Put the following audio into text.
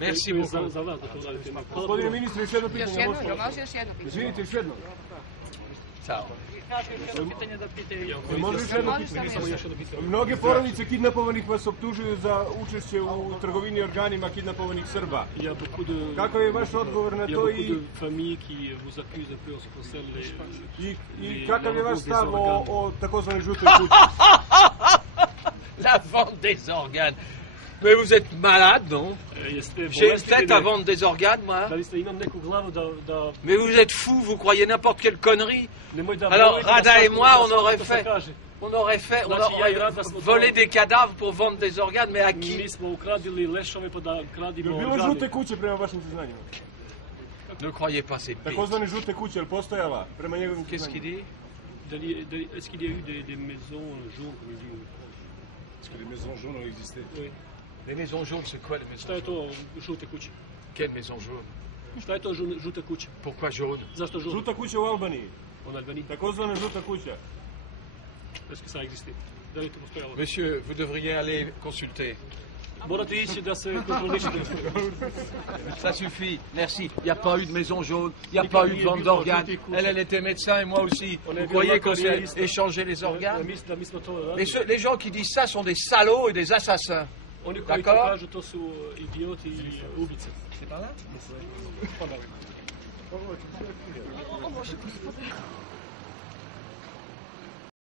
Merci beaucoup. Gospodine ministre, još jedno Još pitanje. jedno, možete? jel može još jedno pitanje? Izvinite, još jedno. Ciao. Može još jedno Možeš pitanje? samo još jedno. Mnoge porodice kidnapovanih vas optužuju za učešće u trgovini organima kidnapovanih Srba. Kakav je vaš odgovor na to i kakav je vaš stav o takozvanoj žutoj kući? La vente des organes. Mais vous êtes malade, non? J'ai une tête à vendre des organes, moi. Mais vous êtes fou, vous croyez n'importe quelle connerie. Alors, Rada et moi, on aurait volé des cadavres pour vendre des organes, mais à qui? Je bilo žute kuće prema vašim saznanjima? Ne croyez pas ces pics. Takozvane žute kuće, je li postojala prema njegovim Qu'est-ce qu'il saznanjima? dit? Est-ce qu'il y a eu des maisons jaunes, comme il dit? Est-ce que les maisons jaunes ont existé? Oui. Les maisons jaunes, c'est quoi les maisons Šta je jaunes? to žute kuće? Quelle maison jaune? Šta je to žuta kuća? Pourquoi jaune? Zašto žuta? Žuta kuća u Albaniji. On Albaniji. Takozvana žuta kuća. Est-ce que ça existe? Da li je to postojalo? Monsieur, vous devriez aller consulter. Morate ići da se kontrolišete. Ça suffit, merci. Il n'y a pas eu de maison jaune, il n'y a pas eu de vente d'organes. Elle était médecin et moi aussi. Vous croyez qu'on s'est échangé les organes? Les gens qui disent ça sont des salauds et des assassins. Oni koji to D'accord? kažu to su idioti i ubice. C'est pas là?